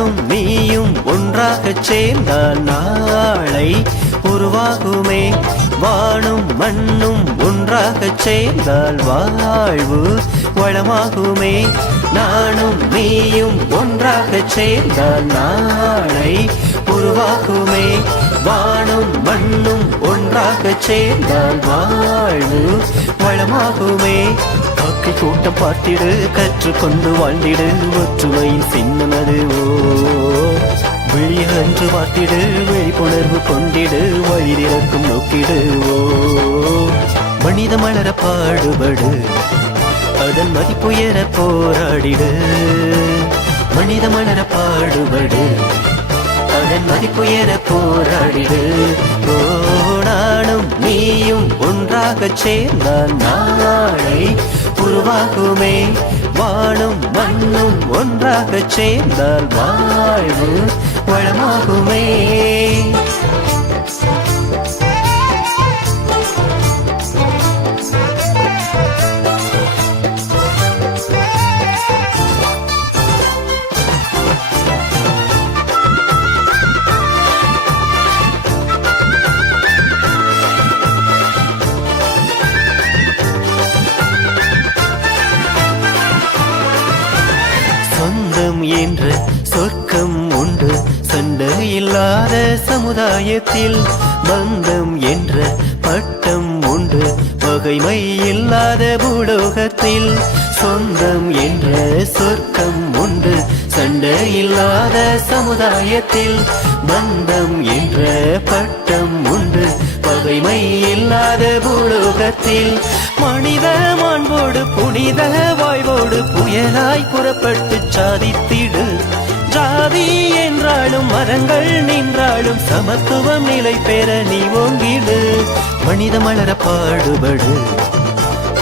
நானும் நீயும் ஒன்றாகச் சேர்ந்தால் நாளை உருவாகுமே. வானும் மண்ணும் ஒன்றாகச் சேர்ந்தால் வாழ்வு வளமாகுமே. நானும் நீயும் ஒன்றாகச் சேர்ந்தால் நாளை உருவாகுமே. வானும் மண்ணும் ஒன்றாகச் சேர்ந்தால் வாழ்வு வளமாகுமே. காக்கை கூட்டம் பார்த்திடு, கற்றுக்கொண்டு வாழ்ந்திடு, ஒற்றுமையின் சின்னமது ஓ. விழியன்று பார்த்திடு, விழிப்புணர்வு கொண்டிடு, வழி திறக்கும் நோக்கிடு ஓ. மனித மலர பாடுபடு, அதன் மதிப்புயர போராடிடு. மனித மலர பாடுபடு, அதன் மதிப்புயர போராடிடு ஓ. நானும் நீயும் ஒன்றாகச் சேர்ந்தால் நாளை உருவாகுமே. வானும் மண்ணும் ஒன்றாகச் சேர்ந்தால் வாழ்வு வளமாகுமே. சொந்தம் என்ற சொர்க்கம் உண்டு சண்டை இல்லாத சமுதாயத்தில். பந்தம் என்ற பட்டம் உண்டு பகைமை இல்லாத பூலோகத்தில். சொந்தம் என்ற சொர்க்கம் உண்டு சண்டை இல்லாத சமுதாயத்தில். பந்தம் என்ற பட்டம் உண்டு பகைமை இல்லாத பூலோகத்தில். மனித மாண்போடு புனித வாய்வோடு புயலாய் புறப்பட்டு சாதித்திடு. ஜாதி என்றாலும் மரங்கள் நின்றாலும் சமத்துவம் நிலை பெற நீ ஓங்கிடு. மனித மலர பாடுபடு,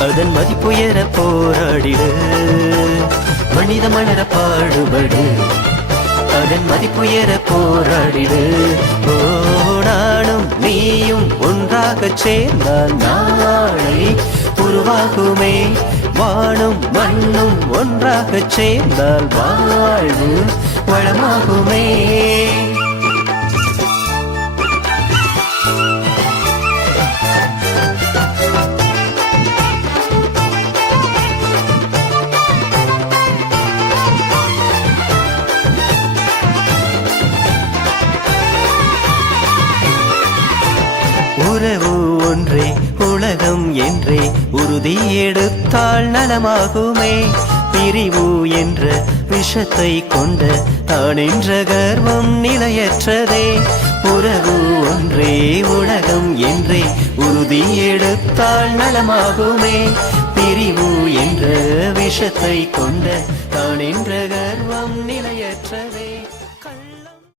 அதன் மதிப்புயர போராடிடு. மனித மலர பாடுபடு, அதன் மதிப்புயர போராடிடு ஓ. நானும் நீயும் ஒன்றாகச் சேர்ந்தால் நாளை உருவாகுமே. வானும் மண்ணும் ஒன்றாகச் சேர்ந்தால் வாழ்வு வளமாகுமே. உறவு ஒன்றே உலகம் என்றே உறுதி எடுத்தால் நலமாகுமே. பிரிவு என்ற விஷத்தை கொண்ட தான் என்ற கர்வம் நிலையற்றதே. உறவு ஒன்றே உலகம் என்றே உறுதி எடுத்தால் நலமாகுமே. பிரிவு என்ற விஷத்தை கொண்ட தான் என்ற கர்வம் நிலையற்றதே.